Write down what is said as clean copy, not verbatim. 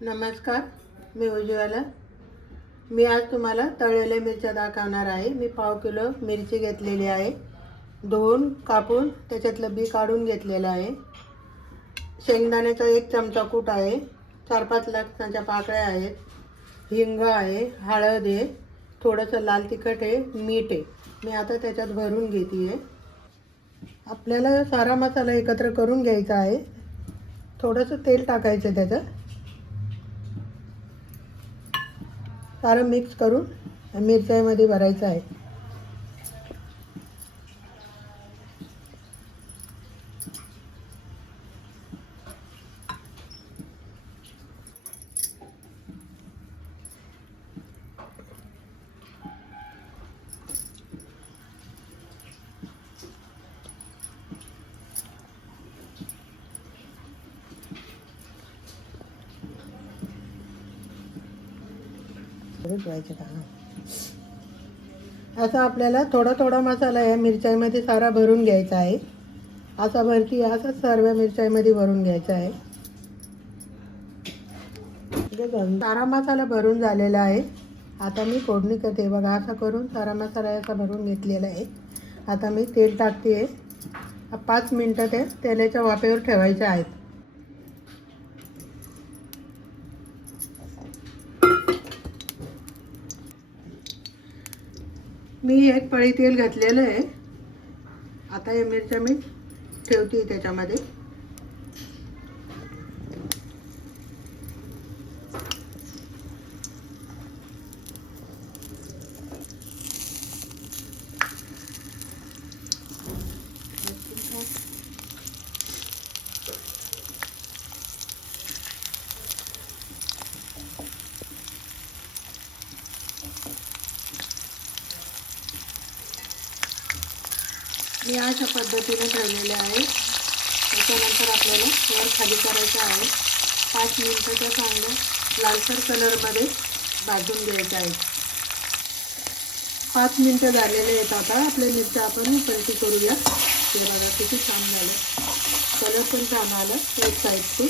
नमस्कार, मी उज्ज्वला। मी आज तुम्हाला तळलेल्या मिरच्या दाखवणार आहे। मी पाव किलो मिरची घेतलेली आहे, धुवून कापून त्याच्यातलं बी काढून घेतलेलं आहे। शेंगदाण्याचा 1 चमचा कूट आहे, 4-5 लसणाच्या पाकळ्या आहेत, हिंग आहे, हळद आहे, थोडंसं लाल तिखट आहे, मीठ आहे। मी आता त्याच्यात भरून घेते आहे। आपल्याला सारा मसाला एकत्र करून घ्यायचा आहे। थोडंसं तेल टाकायचं त्याच्यात, सारं मिक्स करून मिरच्यामध्ये भरायचं आहे। असा आपल्याला थोडा थोडा मसाला या मिरच्यामध्ये सारा भरून घ्यायचा आहे। असा भरती असा सर्व मिरच्यामध्ये भरून घ्यायचा आहे। सारा मसाला भरून झालेला आहे। आता मी फोडणी करते। बघा, असा करून सारा मसाला असा भरून घेतलेला आहे। आता मी तेल टाकते। 5 मिनिटं ते तेलाच्या वाफेवर ठेवायचे आहेत। मी 1 पळी तेल घातलेलं आहे। आता या मिरच्या मी ठेवते त्याच्यामध्ये। मी अशा पद्धतीने ठेवलेले आहे। त्याच्यानंतर आपल्याला वर खाली करायचं आहे। 5 मिनिटाच्या चांगलं लालसर कलरमध्ये भाजून घ्यायचं आहे। 5 मिनिटं झालेले आहेत। आता आपल्या मिरच्या आपण पलटी करूया। हे बघा किती छान झालं, कलर पण छान आला एक साईडची।